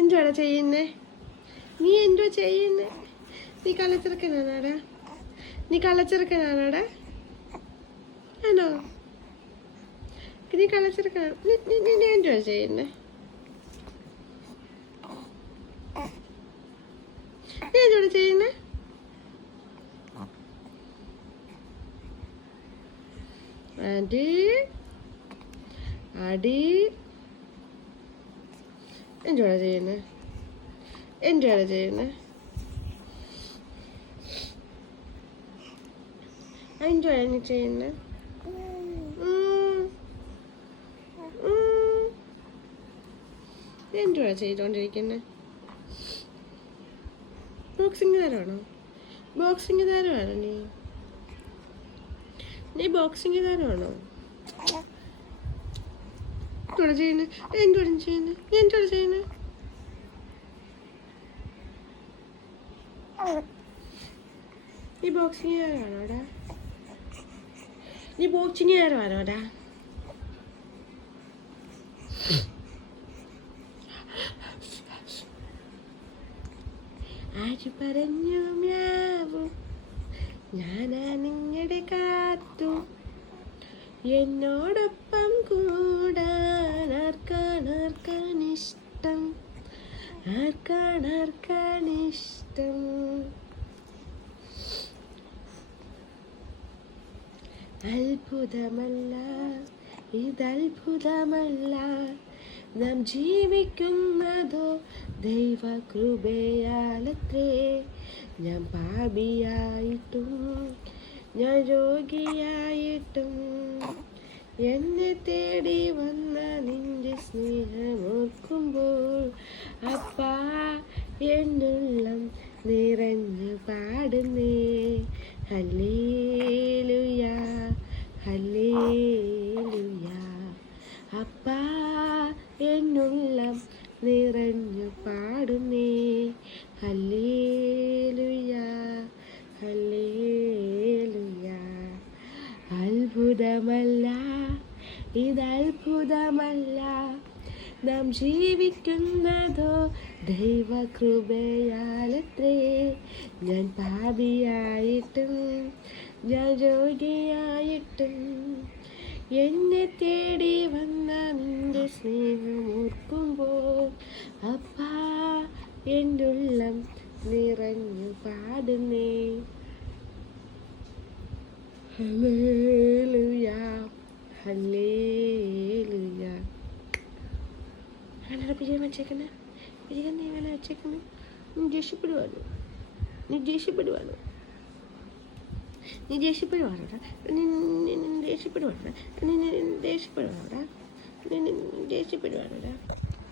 എന്തുവാടാ ചെയ്യുന്നേ? നീ എന്തുവാ ചെയ്യുന്നേ? നീ കള്ളച്ചെറുക്കനാണോടാ? നീ കള്ളച്ചെറുക്കനാണോടാ? ആണോ? നീ കള്ളച്ചെറുക്കനാണ്. നീ എന്തുവാ ചെയ്യുന്നേ? നീ എന്തുവാ ചെയ്യുന്നേ? അടി അടി എന്തുവാ ചെയ്യുന്നേ? എന്തുവാ ചെയ്യുന്നേ? എന്തുവാ നീ ചെയ്യുന്നേ? എന്തുവാ ചെയ്തോണ്ടിരിക്കുന്നേ? ബോക്സിംഗ് താരമാണോ? ബോക്സിംഗ് താരമാണോ നീ? നീ ബോക്സിംഗ് താരമാണോ? എന്തുവാ ചെയ്യുന്നേ? എന്തുവാ ചെയ്യുന്നേ? നീ എന്തുവാ ചെയ്യുന്നേ? നീ ബോക്സിംഗ് താരമാണോടാ? നീ ബോക്സിംഗ് താരമാണോടാ? ആര് പറഞ്ഞു മ്യാവും ഞാനാ നിങ്ങളുടെ കാത്തു എന്നോടൊപ്പം കൂടാൻ ആർക്കാണിഷ്ടം ആർക്കാണിഷ്ടം അത്ഭുതമല്ല ഇതത്ഭുതമല്ല നാം ജീവിക്കുന്നതോ ദൈവകൃപയാലത്രേ ഞാൻ പാപിയായിട്ടും ഞാൻ രോഗിയായിട്ടും എന്നെ തേടി വന്ന നിന്റെ സ്നേഹമോർക്കുമ്പോൾ അപ്പാ എന്നുള്ളം നിറഞ്ഞു പാടുന്നേ ഹല്ലേലൂയാ ഹല്ലേലൂയാ അപ്പാ എന്നുള്ളം നിറഞ്ഞു പാടുന്നേ ഹല്ലേലൂയാ ഹല്ലേലൂയാ അത്ഭുതമല്ല ഇതത്ഭുതമല്ല നാം ജീവിക്കുന്നതോ ദൈവകൃപയാലത്രേ ഞാൻ പാപിയായിട്ടും ഞാൻ രോഗിയായിട്ടും എന്നെ തേടി വന്ന നിന്റെ സ്നേഹം ഓർക്കുമ്പോൾ അപ്പാ എൻ്റെ ഉള്ളം നിറഞ്ഞു പാടുന്നേ ഹല്ലേലൂയാ ഹല്ലേലൂയാ. ആണോടാ പിരിയാൻ വെച്ചേക്കണേ? പിരിയാൻ നീ വേല വെച്ചേക്കണേ? നീ ദേഷ്യപ്പെടുവാണോ? നീ ദേഷ്യപ്പെടുവാണോടാ? നീ ദേഷ്യപ്പെടുവാണോടാ?